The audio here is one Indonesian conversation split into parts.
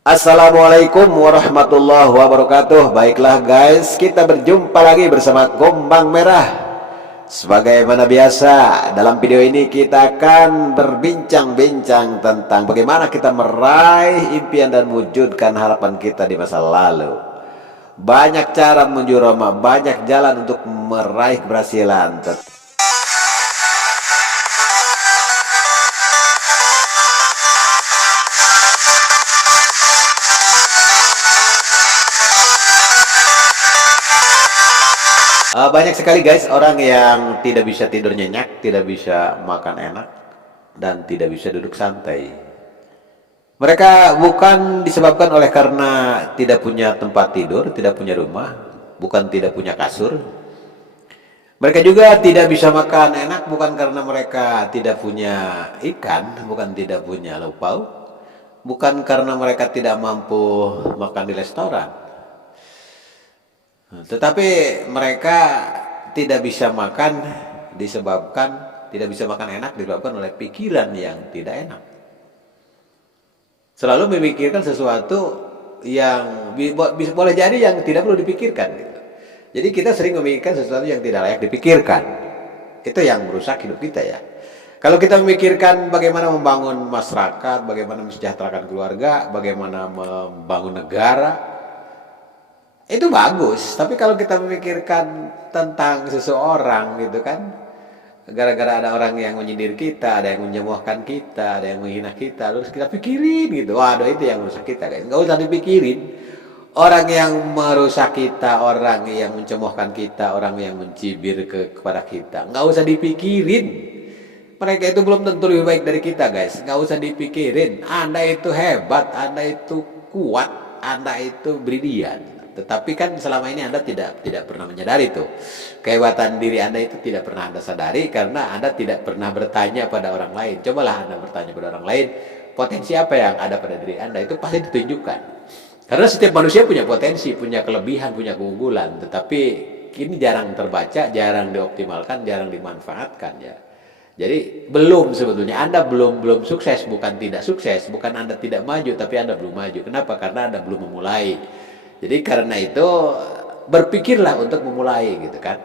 Assalamualaikum warahmatullahi wabarakatuh. Baiklah guys, kita berjumpa lagi bersama Gombang Merah. Sebagaimana biasa, dalam video ini kita akan berbincang-bincang tentang bagaimana kita meraih impian dan mewujudkan harapan kita di masa lalu. Banyak cara menuju Roma, banyak jalan untuk meraih keberhasilan. Banyak sekali guys orang yang tidak bisa tidur nyenyak, tidak bisa makan enak, dan tidak bisa duduk santai. Mereka bukan disebabkan oleh karena tidak punya tempat tidur, tidak punya rumah, bukan tidak punya kasur. Mereka juga tidak bisa makan enak bukan karena mereka tidak punya ikan, bukan tidak punya lauk pauk, bukan karena mereka tidak mampu makan di restoran. Tetapi mereka tidak bisa makan disebabkan tidak bisa makan enak disebabkan oleh pikiran yang tidak enak. Selalu memikirkan sesuatu yang boleh jadi yang tidak perlu dipikirkan gitu. Jadi kita sering memikirkan sesuatu yang tidak layak dipikirkan. Itu yang merusak hidup kita ya. Kalau kita memikirkan bagaimana membangun masyarakat, bagaimana mensejahterakan keluarga, bagaimana membangun negara, itu bagus. Tapi kalau kita memikirkan tentang seseorang gitu kan, gara-gara ada orang yang menyindir kita, ada yang mencemohkan kita, ada yang menghina kita, terus kita pikirin gitu, waduh itu yang merusak kita guys. Nggak usah dipikirin. Orang yang merusak kita, orang yang mencemohkan kita, orang yang mencibir kepada kita, nggak usah dipikirin. Mereka itu belum tentu lebih baik dari kita guys. Nggak usah dipikirin. Anda itu hebat, Anda itu kuat, Anda itu brilian. Tetapi kan selama ini Anda tidak pernah menyadari itu. Kehebatan diri Anda itu tidak pernah Anda sadari karena Anda tidak pernah bertanya pada orang lain. Cobalah Anda bertanya pada orang lain, potensi apa yang ada pada diri Anda itu pasti ditunjukkan. Karena setiap manusia punya potensi, punya kelebihan, punya keunggulan, tetapi ini jarang terbaca, jarang dioptimalkan, jarang dimanfaatkan ya. Jadi belum sebetulnya Anda belum sukses, bukan tidak sukses, bukan Anda tidak maju, tapi Anda belum maju. Kenapa? Karena Anda belum memulai. Jadi karena itu berpikirlah untuk memulai gitu kan.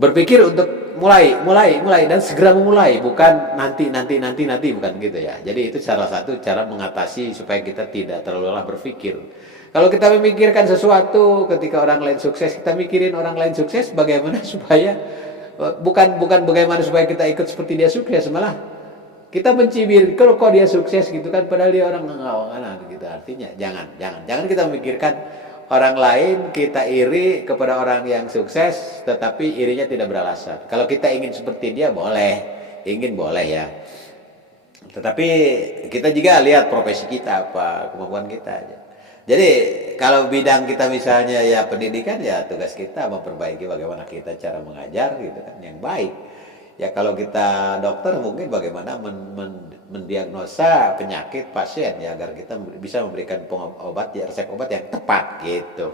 Berpikir untuk mulai dan segera memulai, bukan nanti bukan gitu ya. Jadi itu salah satu cara mengatasi supaya kita tidak terlalu lelah berpikir. Kalau kita memikirkan sesuatu ketika orang lain sukses, kita mikirin orang lain sukses bagaimana supaya bukan bagaimana supaya kita ikut seperti dia sukses, malah kita mencibir kalau kok dia sukses gitu kan padahal dia orang ngawang gitu. Artinya jangan kita memikirkan orang lain, kita iri kepada orang yang sukses tetapi irinya tidak beralasan. Kalau kita ingin seperti dia ingin boleh ya. Tetapi kita juga lihat profesi kita apa, kemampuan kita aja. Jadi kalau bidang kita misalnya ya pendidikan, ya tugas kita memperbaiki bagaimana kita cara mengajar gitu kan yang baik. Ya kalau kita dokter mungkin bagaimana mendiagnosa penyakit pasien ya agar kita bisa memberikan obat ya resep obat yang tepat gitu.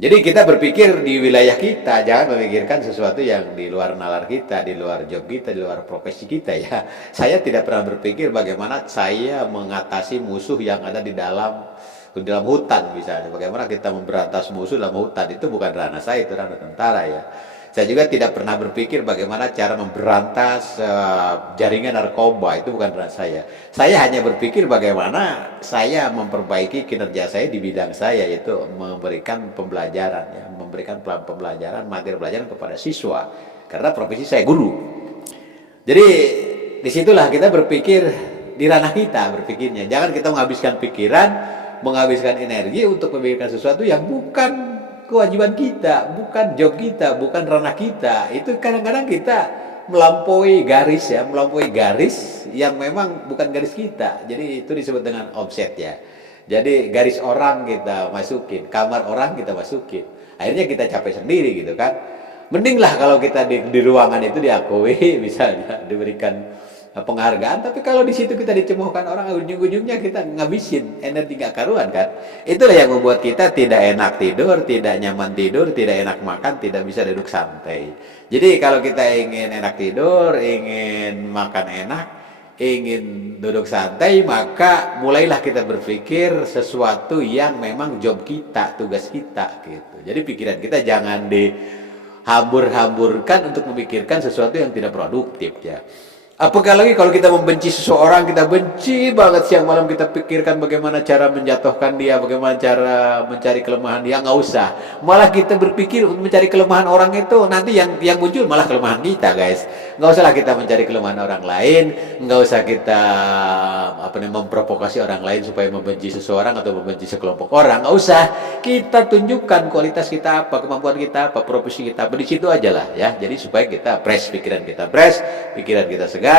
Jadi kita berpikir di wilayah kita, jangan memikirkan sesuatu yang di luar nalar kita, di luar job kita, di luar profesi kita ya. Saya tidak pernah berpikir bagaimana saya mengatasi musuh yang ada di dalam hutan misalnya. Bagaimana kita memberantas musuh dalam hutan, itu bukan ranah saya, itu ranah tentara ya. Saya juga tidak pernah berpikir bagaimana cara memberantas jaringan narkoba, itu bukan ranah saya. Saya hanya berpikir bagaimana saya memperbaiki kinerja saya di bidang saya, yaitu memberikan pembelajaran, ya, memberikan pembelajaran, materi pelajaran kepada siswa. Karena profesi saya guru. Jadi disitulah kita berpikir di ranah kita berpikirnya. Jangan kita menghabiskan pikiran, menghabiskan energi untuk memikirkan sesuatu yang bukan kewajiban kita, bukan job kita, bukan ranah kita. Itu kadang-kadang kita melampaui garis ya, melampaui garis yang memang bukan garis kita. Jadi itu disebut dengan offset ya. Jadi garis orang kita masukin, kamar orang kita masukin. Akhirnya kita capek sendiri gitu kan. Mendinglah kalau kita di ruangan itu diakui, misalnya diberikan penghargaan, tapi kalau di situ kita dicemohkan orang, ujung-ujungnya kita ngabisin energi gak karuan kan. Itulah yang membuat kita tidak enak tidur, tidak nyaman tidur, tidak enak makan, tidak bisa duduk santai. Jadi kalau kita ingin enak tidur, ingin makan enak, ingin duduk santai, maka mulailah kita berpikir sesuatu yang memang job kita, tugas kita gitu. Jadi pikiran kita jangan dihambur-hamburkan untuk memikirkan sesuatu yang tidak produktif ya. Apalagi kalau kita membenci seseorang, kita benci banget, siang malam kita pikirkan bagaimana cara menjatuhkan dia, bagaimana cara mencari kelemahan dia, nggak usah. Malah kita berpikir untuk mencari kelemahan orang itu, nanti yang muncul malah kelemahan kita, guys. Nggak usahlah kita mencari kelemahan orang lain, nggak usah kita memprovokasi orang lain supaya membenci seseorang atau membenci sekelompok orang, nggak usah. Kita tunjukkan kualitas kita apa, kemampuan kita apa, profesi kita apa, di situ aja lah ya. Jadi supaya kita fresh, pikiran kita fresh, pikiran kita segar,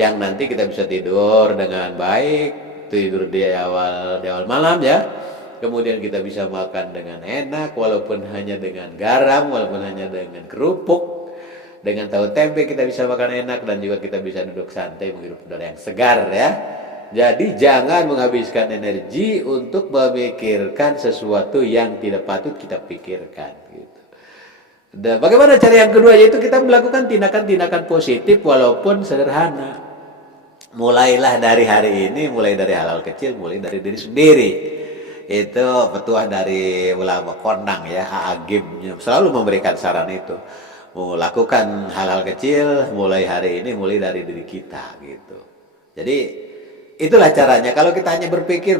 yang nanti kita bisa tidur dengan baik, tidur di awal malam ya. Kemudian kita bisa makan dengan enak, walaupun hanya dengan garam, walaupun hanya dengan kerupuk, dengan tahu tempe kita bisa makan enak, dan juga kita bisa duduk santai menghirup udara yang segar ya. Jadi jangan menghabiskan energi untuk memikirkan sesuatu yang tidak patut kita pikirkan gitu. Dan bagaimana cara yang kedua, yaitu kita melakukan tindakan-tindakan positif walaupun sederhana. Mulailah dari hari ini, mulai dari hal-hal kecil, mulai dari diri sendiri. Itu petuah dari ulama kondang ya, Agim selalu memberikan saran itu. Melakukan hal-hal kecil mulai hari ini, mulai dari diri kita gitu. Jadi itulah caranya. Kalau kita hanya berpikir,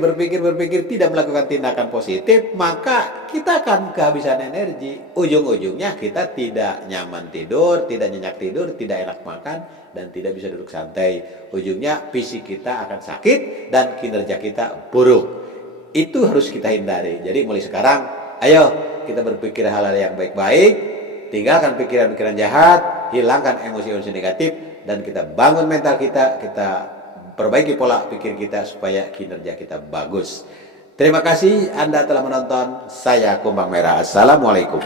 tidak melakukan tindakan positif, maka kita akan kehabisan energi. Ujung-ujungnya kita tidak nyaman tidur, tidak nyenyak tidur, tidak enak makan, dan tidak bisa duduk santai. Ujungnya fisik kita akan sakit dan kinerja kita buruk. Itu harus kita hindari. Jadi mulai sekarang, ayo kita berpikir hal-hal yang baik-baik, tinggalkan pikiran-pikiran jahat, hilangkan emosi-emosi negatif, dan kita bangun mental kita, kita perbaiki pola pikir kita supaya kinerja kita bagus. Terima kasih Anda telah menonton. Saya Kumbang Merah. Assalamualaikum.